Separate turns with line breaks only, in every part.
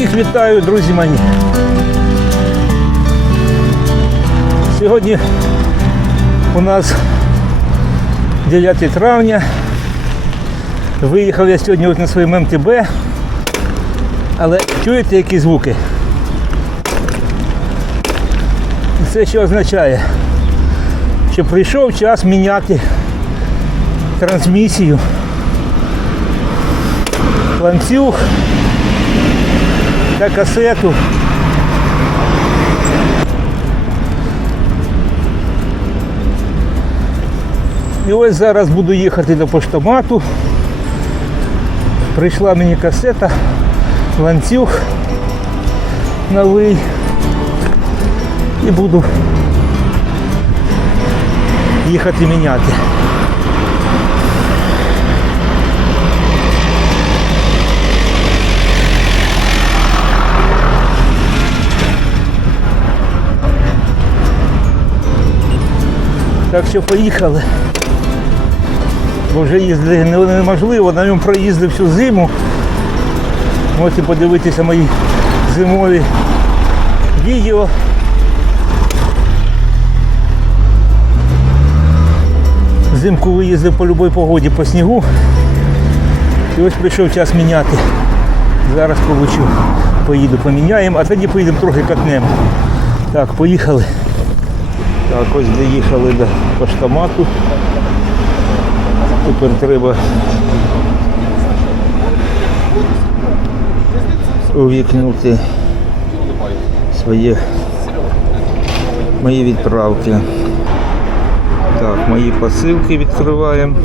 Всіх вітаю, друзі мої. Сьогодні у нас 9 травня. Виїхав я сьогодні от на своєму МТБ. Але чуєте які звуки? Це що означає? Що прийшов час міняти трансмісію, ланцюг та касету. І ось зараз буду їхати до поштомату. Прийшла мені касета, ланцюг новий. І буду їхати міняти. Так що поїхали. Бо вже їздити не- неможливо, на ньому проїздив всю зиму. Можете подивитися мої зимові відео. Взимку виїздив по будь-якій погоді по снігу. І ось прийшов час міняти. Зараз получу, поїду поміняємо, а тоді поїдемо трохи катнемо. Так, поїхали. Так, ось доїхали до поштомату. Тепер треба увікнути свої мої відправки. Так, мої посилки відкриваємо.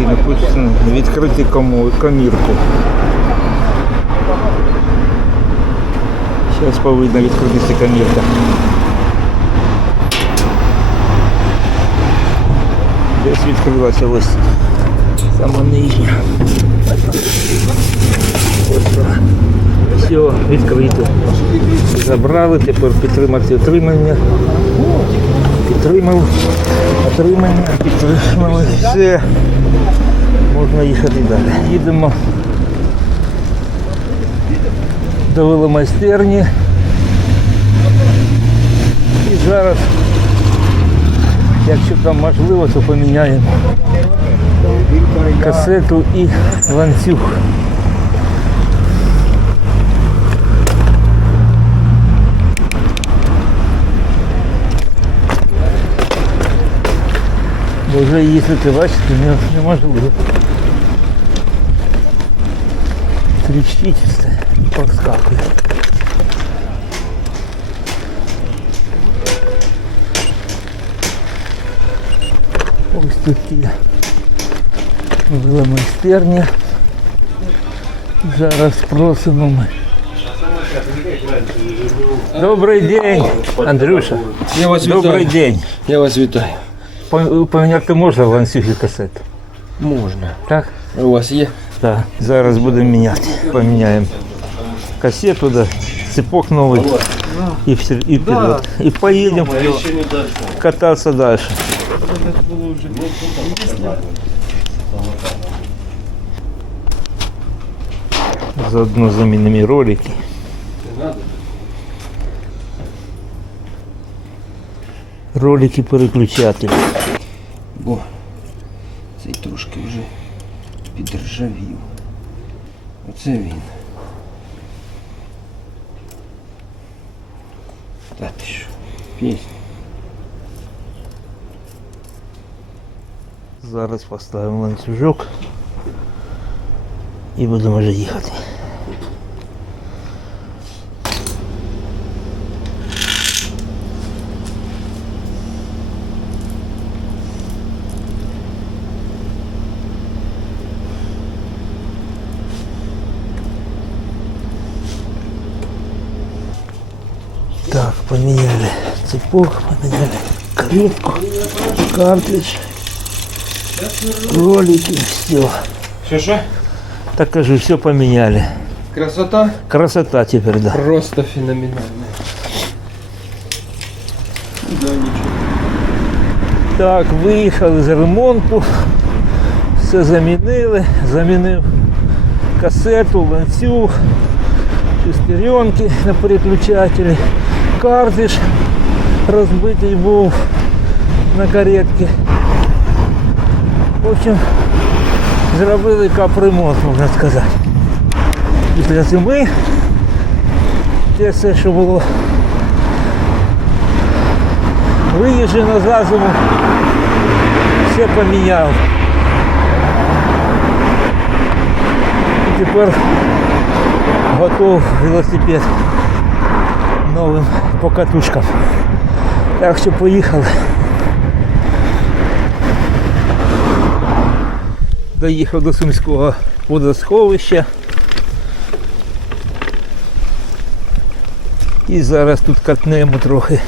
І написано відкрити комірку. Зараз повинна відкритися комірка. Десь відкрилася ось сама нижня. Все, відкрито. Забрали, тепер підтримати отримання. Підтримав, отримання, підтримали. Все. Можна їхати далі. Їдемо до веломайстерні. І зараз, якщо там можливо, то поміняємо касету і ланцюг. Бо вже їздити, бачите, не- неможливо. Тріщить все, проскакує. Ось такі веломайстерня. Зараз просимо ми. Добрий день, Андрюша.
Я вас
Добрий
вітаю.
день.
Я вас вітаю.
Пом- Поміняти можна ланцюг і касету?
Можна.
Так?
У вас є?
Так, зараз будемо міняти. Поміняємо Касету, да, цепок новий і, все, і вперед. І поїдемо кататися далі. Заодно замінимо ролики. Ролики переключателі.
Бо цей трошки вже підржавів. Оце він. Та ти що? Пісня.
Зараз поставимо ланцюжок і будемо вже їхати. Цепок, поменяли клетку, картридж. Ролики, все.
Що що?
Так кажу, все поменяли.
Красота
Красота теперь, да.
просто феноменальна.
Так, виїхали з ремонту, все замінили, замінив касету, ланцюг, шестеренки на переключателі, картиш розбитий був на каретці. В общем, зробили капремонт, можна сказати. Після зими те все, що було виїжджено за зиму, все поміняв. І тепер готов велосипед новим покатушкам. Так що поїхали. Доїхав до Сумського водосховища. І зараз тут катнемо трохи.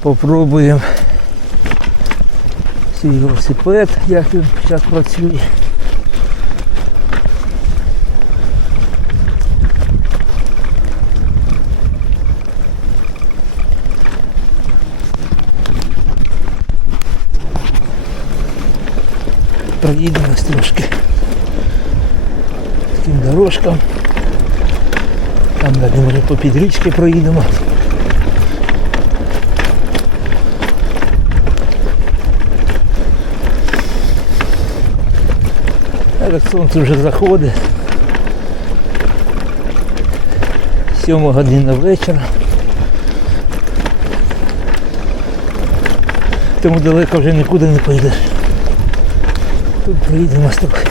Попробуємо свій велосипед, як він зараз працює. Проїдемось трошки таким дорожкам. Там далі може по підрічки проїдемо. Так сонце вже заходить. Сьома година вечора. Тому далеко вже нікуди не поїдеш. Тут проїдемо трохи.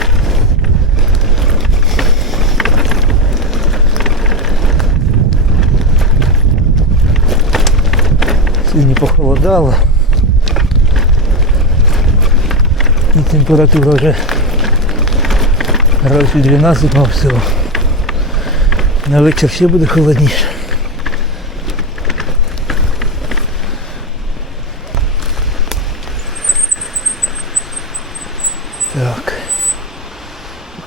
Сьогодні похолодало. І температура вже градусів 12 мав всього. На вечір ще буде холодніше. Так.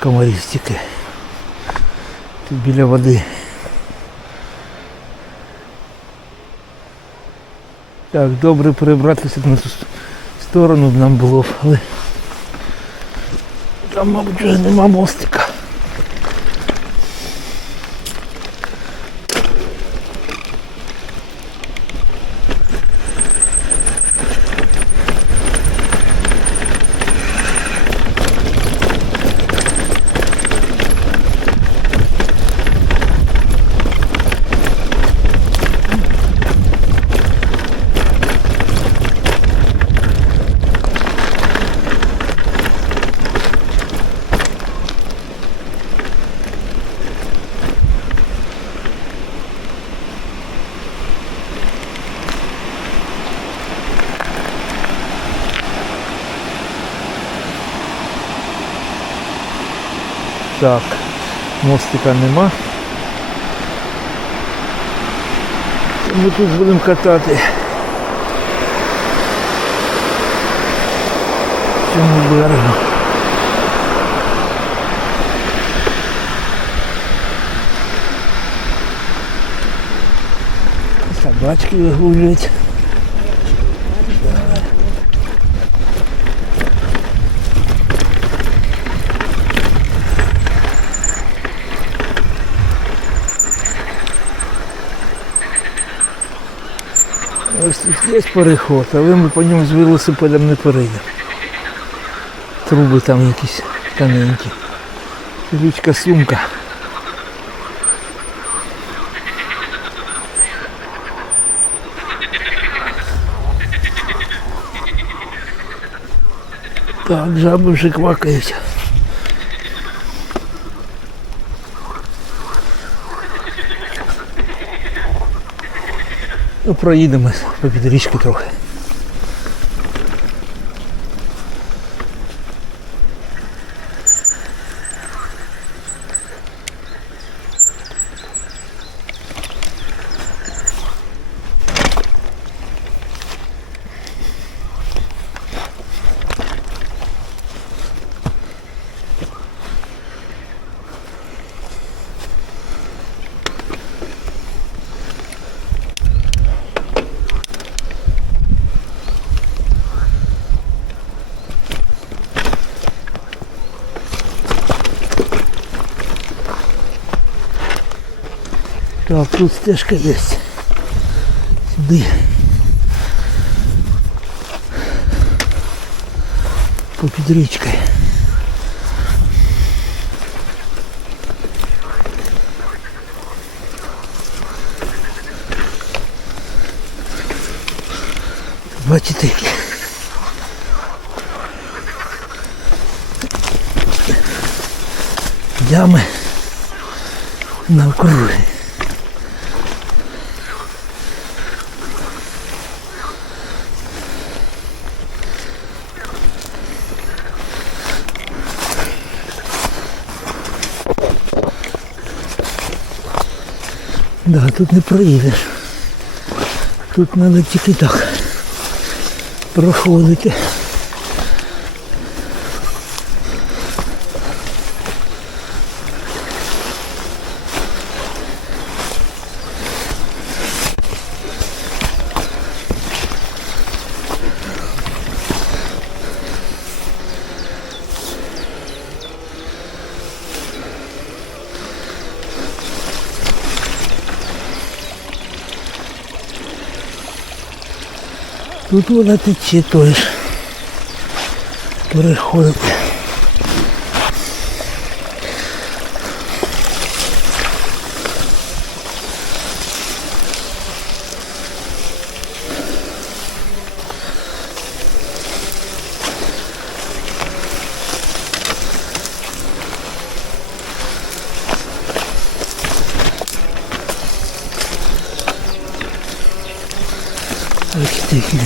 Комарістики. Тут біля води. Так, добре перебратися на ту сторону нам було але там, мабуть, вже нема мостика. Так, мостика нема. Ми тут будемо катати. Цьому берегу. Собачки вигулюють. Ось тут є переход, але ми по ньому з велосипедом не перейдемо. Труби там якісь тоненькі. Річка сумка. Так, жаби вже квакають. Ну, проїдемо по річку трохи. Так, тут стежка є. Сюди. Попід річкою. Бачите. Ями навкруги. Да, тут не проїдеш. Тут треба тільки так проходити. Тут вона тече теж. Переходить. Ось такі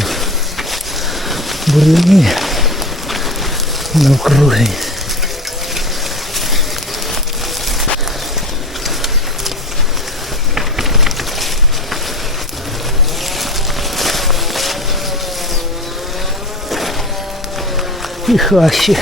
бур'яни навкруги. І хащі.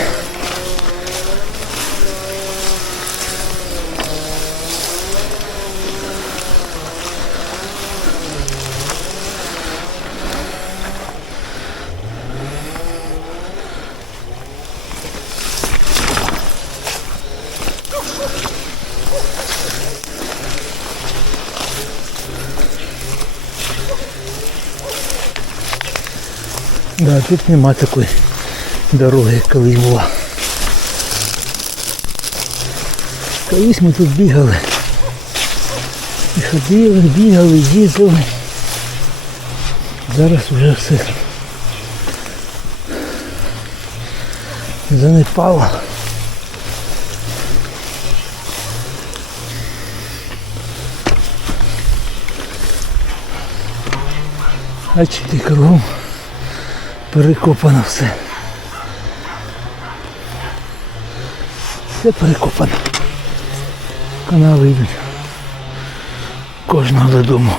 Да, тут нема такої дороги, як колись була. Колись ми тут бігали. І ходили, бігали, їздили. Зараз вже все занепало. А чи ти кругом перекопано все. Все перекопано. Канали йдуть. Кожного додому.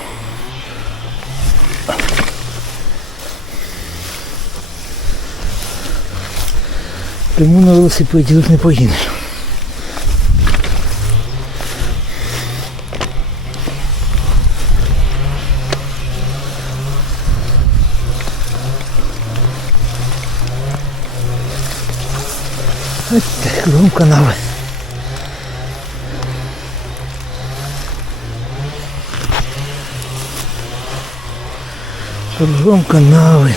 Тому на велосипеді тут не поїдеш. Кругом канави. Кругом канави.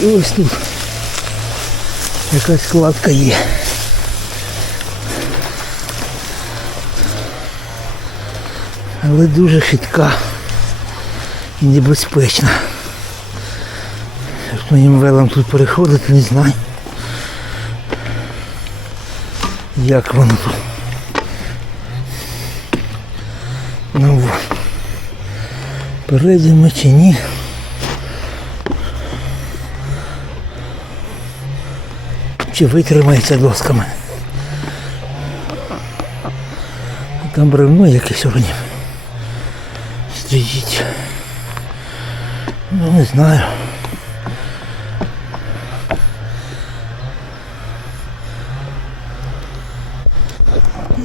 І ось тут якась складка є. Але дуже хитка і небезпечна. Моїм велом тут переходити, не знаю. Як воно тут. Ну вот. Перейдемо чи ні. Чи витримається досками. Там бревно якесь сьогодні. Стоїть. Ну не знаю.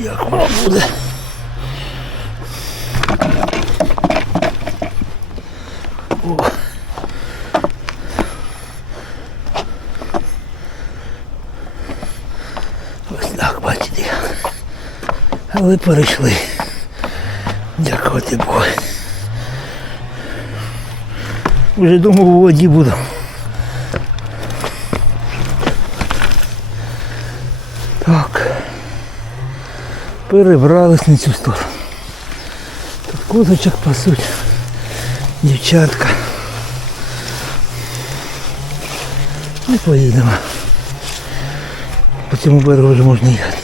Як воно буде? Ось так, бачите. Але перейшли. Дякувати Богу. Вже думав у воді буду. Так. Перебрались на цю сторону. Тут козочок пасуть. Дівчатка. Ну, поїдемо. По цьому берегу вже можна їхати.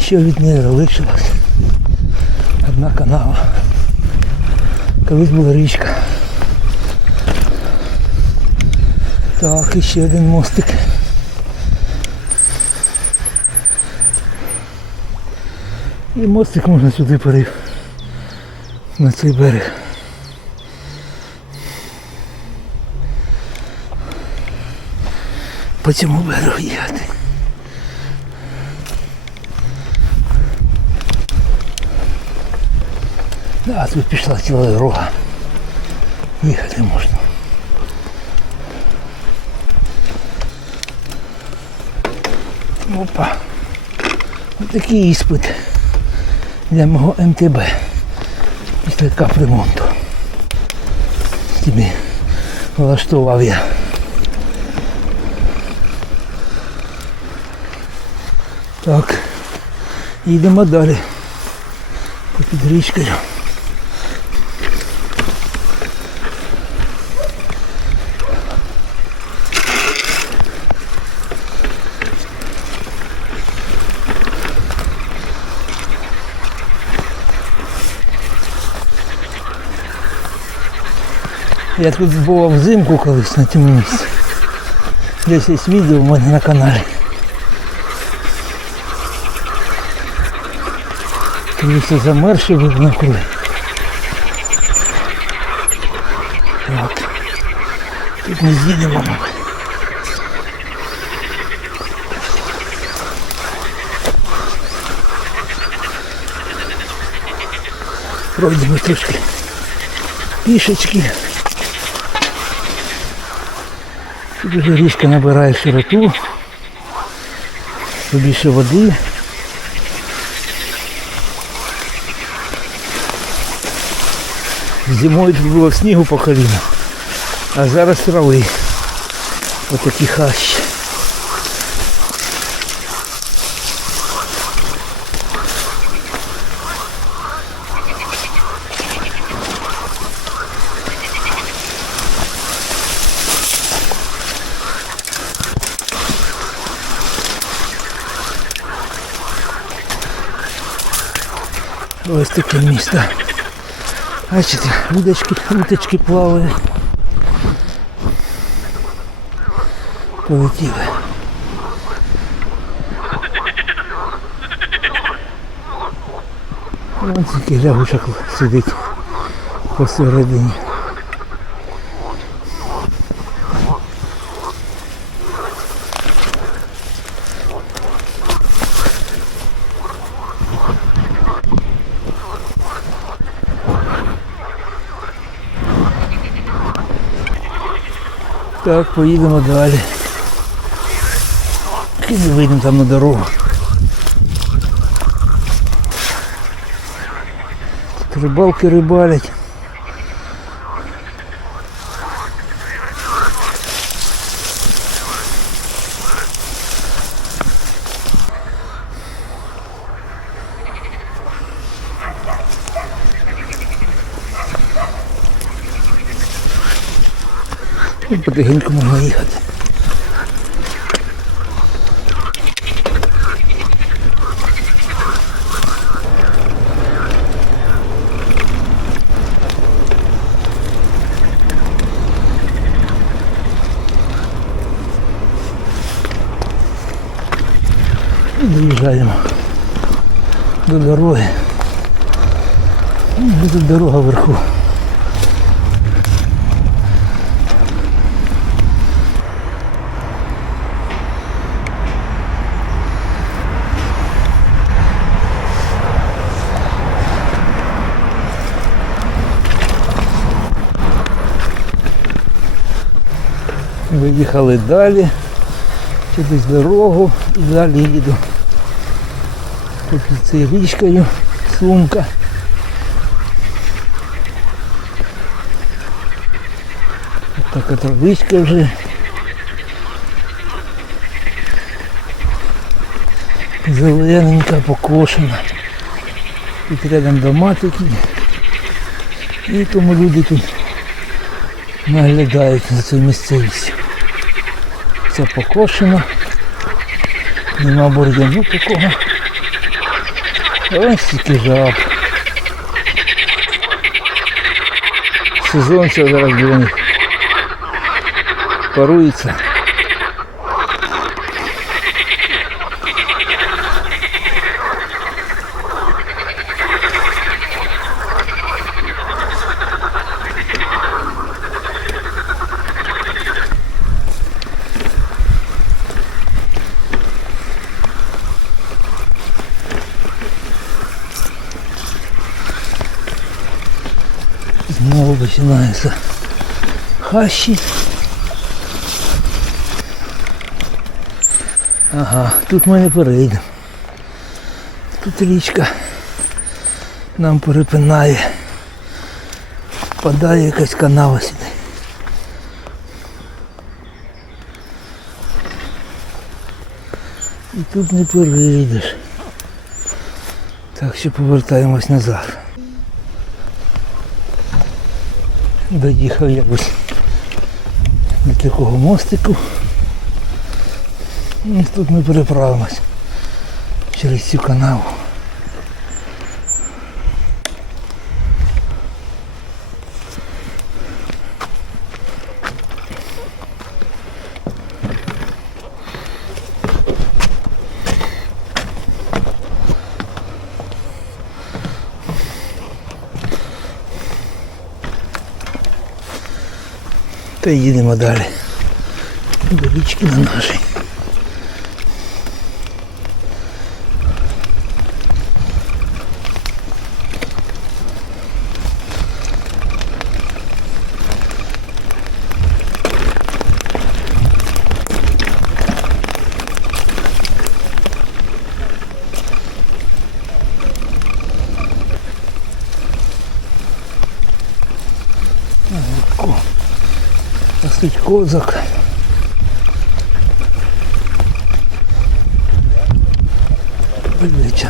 Що від неї залишилось? Одна канава. Колись була річка. Так, і ще один мостик. І мостик можна сюди перейти. На цей берег. По цьому берегу їхати. Да, тут пішла ціла дорога. Їхати можна. Опа. Ось такий іспит для мого МТБ. Після капремонту. Тобі влаштував я. Так, їдемо далі. Під річкою. Я тут був взимку колись на цьому місці. Десь є відео в мене на каналі. Місце замерше навкруги. Так. Тут не з'їдемо. Пройдемо трошки пішечки. Тут вже річка набирає широту, тут більше води. Зимою тут було снігу по коліну, а зараз трави. Отакі хащі. Ось таке місто. Бачите, удочки, уточки плавають. Полетіли. Ось який лягушок сидить посередині. Так, поїдемо далі. І вийдемо там на дорогу. Рибалки рибалять. І потихеньку можна їхати. Доїжджаємо до дороги. Тут дорога вверху. Виїхали далі. Через дорогу і далі їду. Тут під цією річкою сумка. Така травичка вже. Зелененька, покошена. Тут рядом дома такі. І тому люди тут наглядають за цією місцевістю. Це покошено. Нема бур'яну такого. Ось тільки жаб. Сезон зараз для парується. Знову починаються хащі. Ага, тут ми не перейдемо. Тут річка нам перепинає. Впадає якась канава сюди. І тут не перейдеш. Так що повертаємось назад. Доїхав я ось до такого мостику. І тут ми переправимось через цю канаву. Та їдемо далі. До річки на нашій. Козак. Які.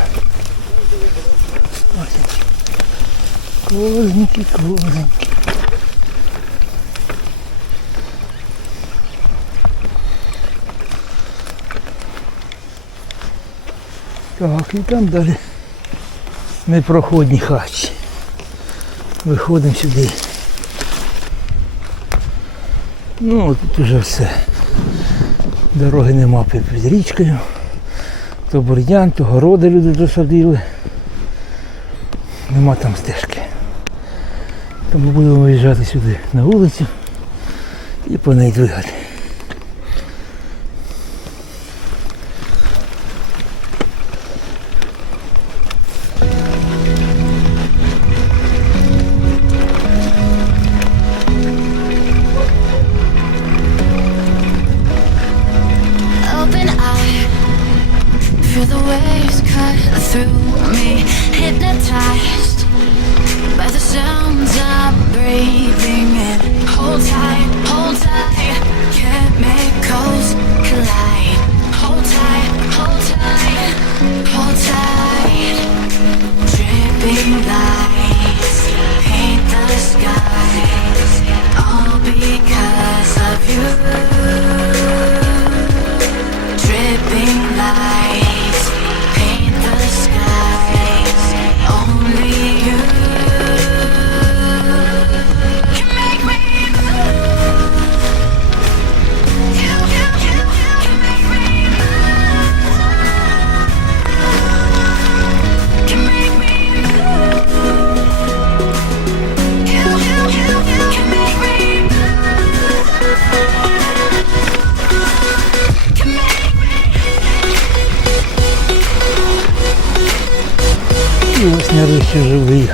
Козники, козники. Так, і там далі непроходні хащі. Виходимо сюди. Ну, тут уже все. Дороги нема під, річкою. То бур'ян, то городи люди досадили. Нема там стежки. Тому будемо виїжджати сюди на вулицю і по неї двигати.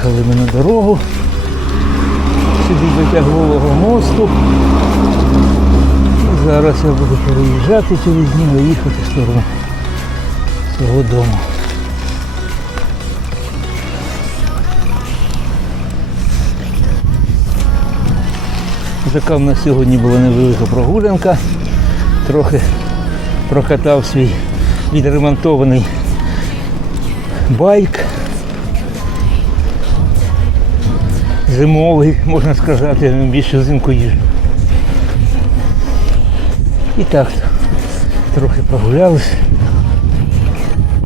Виїхали ми на дорогу. Сюди до тяглового мосту. Зараз я буду переїжджати через нього і їхати в сторону свого дому. Така в нас сьогодні була невелика прогулянка. Трохи прокатав свій відремонтований байк. Зимовий, можна сказати, більше взимку їжджу. І так, трохи прогулялись.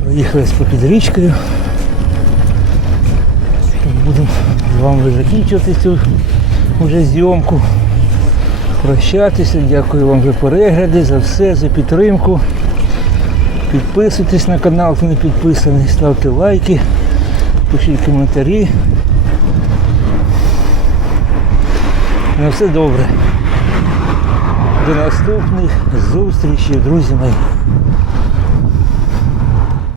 Проїхались попід річкою. Будемо з вами закінчувати цю вже зйомку. Прощатися. Дякую вам за перегляди, за все, за підтримку. Підписуйтесь на канал, хто не підписаний, ставте лайки, пишіть коментарі. На все добре. До наступних зустрічей, друзі мої.